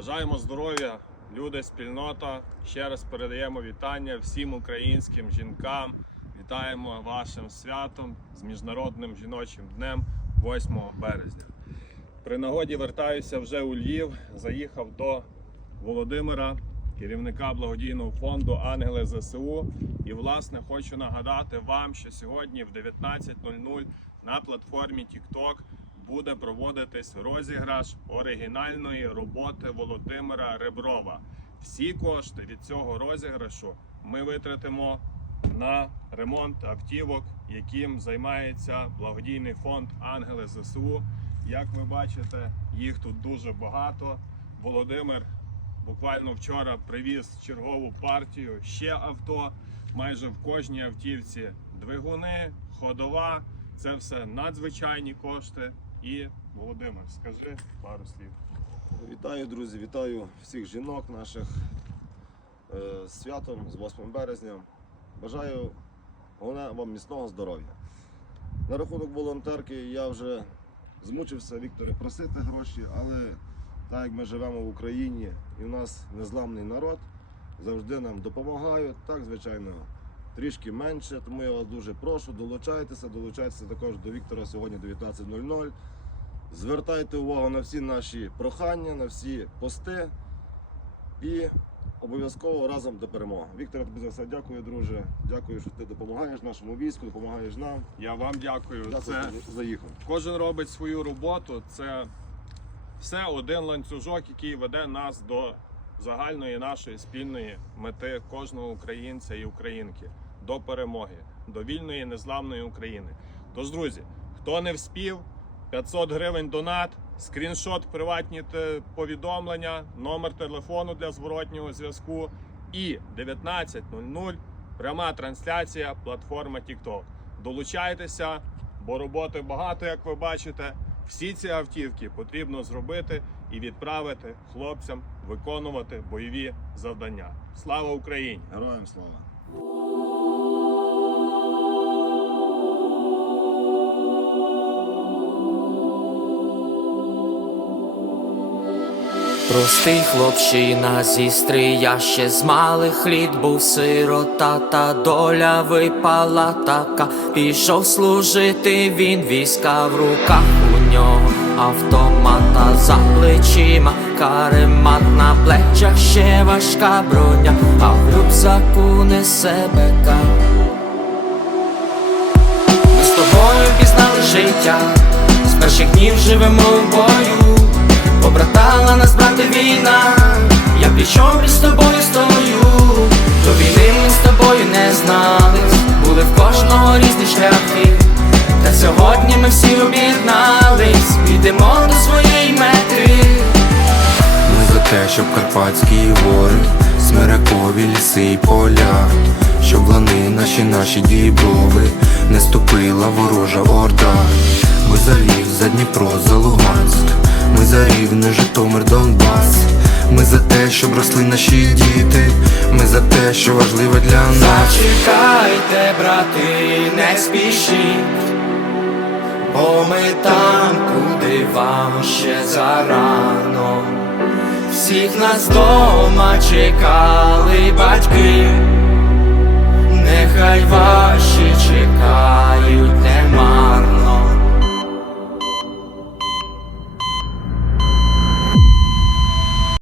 Бажаємо здоров'я, люди, спільнота. Ще раз передаємо вітання всім українським жінкам. Вітаємо вашим святом з Міжнародним жіночим днем 8 березня. При нагоді вертаюся вже у Львів. Заїхав до Володимира, керівника благодійного фонду Ангели ЗСУ. І, власне, хочу нагадати вам, що сьогодні в 19.00 на платформі TikTok буде проводитись розіграш оригінальної роботи Володимира Реброва. Всі кошти від цього розіграшу ми витратимо на ремонт автівок, яким займається благодійний фонд Ангели ЗСУ. Як ви бачите, їх тут дуже багато. Володимир буквально вчора привіз чергову партію ще авто. Майже в кожній автівці двигуни, ходова. Це все надзвичайні кошти. І Володимир, скажи пару слів. Вітаю, друзі, вітаю всіх жінок наших е, з святом, з 8 березня. Бажаю головне вам міцного здоров'я. На рахунок волонтерки я вже змучився Вікторе просити гроші, але так як ми живемо в Україні і в нас незламний народ, завжди нам допомагають. Так, звичайно, трішки менше, тому я вас дуже прошу, долучайтеся, долучайтеся також до Віктора сьогодні 19.00. Звертайте увагу на всі наші прохання, на всі пости і обов'язково разом до перемоги. Віктор, я тобі за все дякую, друже. Дякую, що ти допомагаєш нашому війську, допомагаєш нам. Я вам дякую. Дякую, Це що заїхав. кожен робить свою роботу. Це все один ланцюжок, який веде нас до загальної нашої спільної мети кожного українця і українки до перемоги, до вільної незламної України. Тож, друзі, хто не вспів, 500 гривень донат, скріншот, приватні повідомлення, номер телефону для зворотнього зв'язку і 19.00 пряма трансляція платформа TikTok. Долучайтеся, бо роботи багато, як ви бачите. Всі ці автівки потрібно зробити і відправити хлопцям виконувати бойові завдання. Слава Україні! Героям слава! Простий хлопчина зі стрия ще з малих літ був сирота, та доля випала така. Пішов служити він війська в руках у нього автомата за плечима, каремат на плечах ще важка броня, а в рюкзаку несе бека. Ми з тобою пізнали життя, з перших днів живемо в бою. Побратала нас брати війна, я плічом з тобою стою. До війни ми з тобою не знались, були в кожного різні шляхи. Та сьогодні ми всі об'єднались, щоб Карпатські гори, смиракові ліси й поля, щоб лани наші наші діброви, не ступила ворожа орда. Ми за Львів, за Дніпро, за Луганськ, ми за Рівне, Житомир, Донбас. Ми за те, щоб росли наші діти, ми за те, що важливо для нас. Зачекайте, брати, не спішіть, бо ми там, куди вам ще зарано. Всіх нас дома чекали батьки, нехай ваші чекають